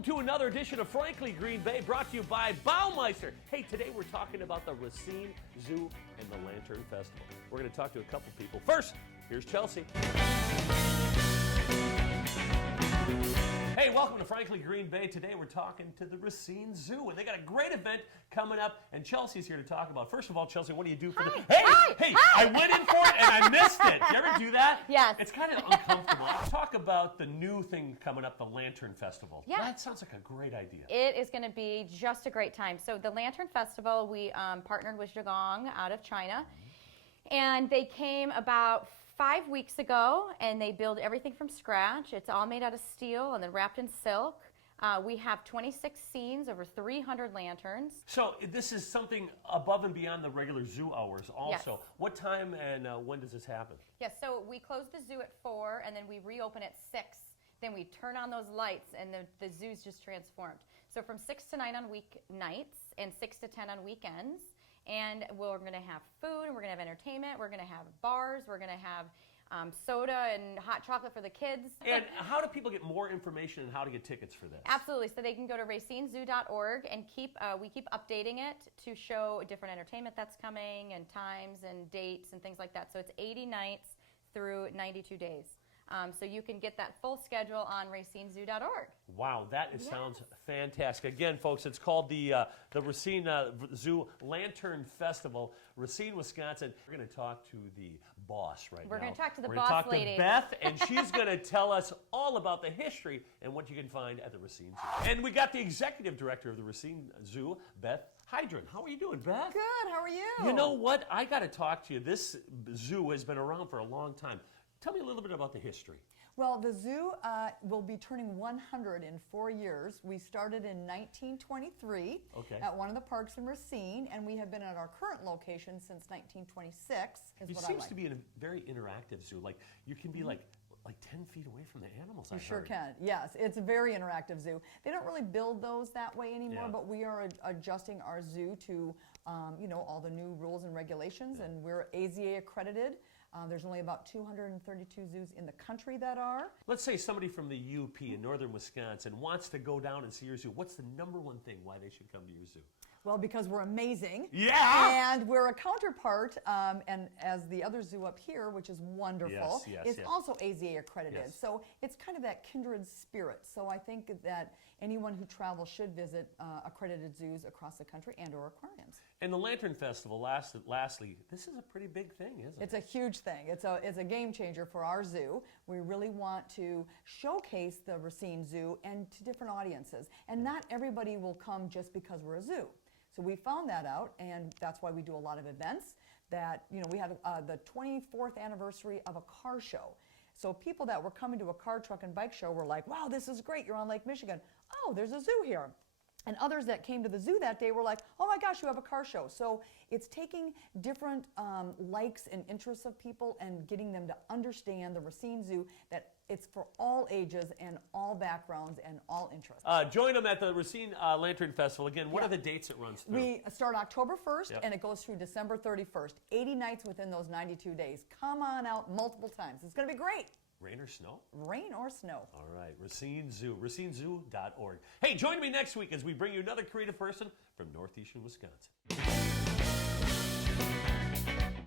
welcome to another edition of Frankly Green Bay, brought to you by Baumeister. Hey, today we're talking about the Racine Zoo and the Lantern Festival. We're going to talk to a couple people. First, here's Chelsea. Hey, welcome to Frankly Green Bay. Today we're talking to the Racine Zoo, and they got a great event coming up, and Chelsea's here to talk about. First of all, Chelsea, what do you do for the... Hey, I went in for it and I missed it. You ever do that? Yes. It's kind of uncomfortable. Talk about the new thing coming up, the Lantern Festival. Yeah. That sounds like a great idea. It is going to be just a great time. So the Lantern Festival, we partnered with Zhejiang out of China, and they came about 5 weeks ago, and they build everything from scratch. It's all made out of steel and then wrapped in silk. We have 26 scenes, over 300 lanterns. So this is something above and beyond the regular zoo hours also. Yes. What time and when does this happen? Yes, so we close the zoo at 4, and then we reopen at 6. Then we turn on those lights, and the zoo's just transformed. So from 6 to 9 on weeknights and 6 to 10 on weekends. And we're going to have food, and we're going to have entertainment, we're going to have bars, we're going to have soda and hot chocolate for the kids. And how do people get more information on how to get tickets for this? Absolutely. So they can go to racinezoo.org, and we keep updating it to show different entertainment that's coming and times and dates and things like that. So it's 80 nights through 92 days. So you can get that full schedule on racinezoo.org. Wow, that sounds fantastic. Again, folks, it's called the Racine Zoo Lantern Festival, Racine, Wisconsin. We're going to talk to the boss right now. We're going to talk to the We're boss going to talk lady. to Beth, and she's going to tell us all about the history and what you can find at the Racine Zoo. And we got the executive director of the Racine Zoo, Beth Hydron. How are you doing, Beth? Good, how are you? You know what? I got to talk to you. This zoo has been around for a long time. Tell me a little bit about the history. Well, the zoo will be turning 100 in 4 years. We started in 1923 at one of the parks in Racine, and we have been at our current location since 1926. It seems to be a very interactive zoo. Like you can be like 10 feet away from the animals. You sure can. Yes, it's a very interactive zoo. They don't really build those that way anymore, but we are adjusting our zoo to all the new rules and regulations, and we're AZA accredited. There's only about 232 zoos in the country that are. Let's say somebody from the UP in northern Wisconsin wants to go down and see your zoo. What's the number one thing why they should come to your zoo? Well, because we're amazing. Yeah! And we're a counterpart, and as the other zoo up here, which is wonderful, is also AZA accredited. Yes. So it's kind of that kindred spirit. So I think that anyone who travels should visit accredited zoos across the country and or aquariums. And the Lantern Festival, lastly, this is a pretty big thing, isn't it? It's a huge thing. It's a game changer for our zoo. We really want to showcase the Racine Zoo and to different audiences. And not everybody will come just because we're a zoo. So we found that out, and that's why we do a lot of events. That, we had the 24th anniversary of a car show. So people that were coming to a car, truck, and bike show were like, wow, this is great, you're on Lake Michigan. Oh, there's a zoo here. And others that came to the zoo that day were like, oh my gosh, you have a car show. So it's taking different likes and interests of people and getting them to understand the Racine Zoo, that it's for all ages and all backgrounds and all interests. Join them at the Racine Lantern Festival. Again, what are the dates it runs through? We start October 1st and it goes through December 31st. 80 nights within those 92 days. Come on out multiple times. It's going to be great. Rain or snow? Rain or snow. All right, Racine Zoo, racinezoo.org. Hey, join me next week as we bring you another creative person from northeastern Wisconsin.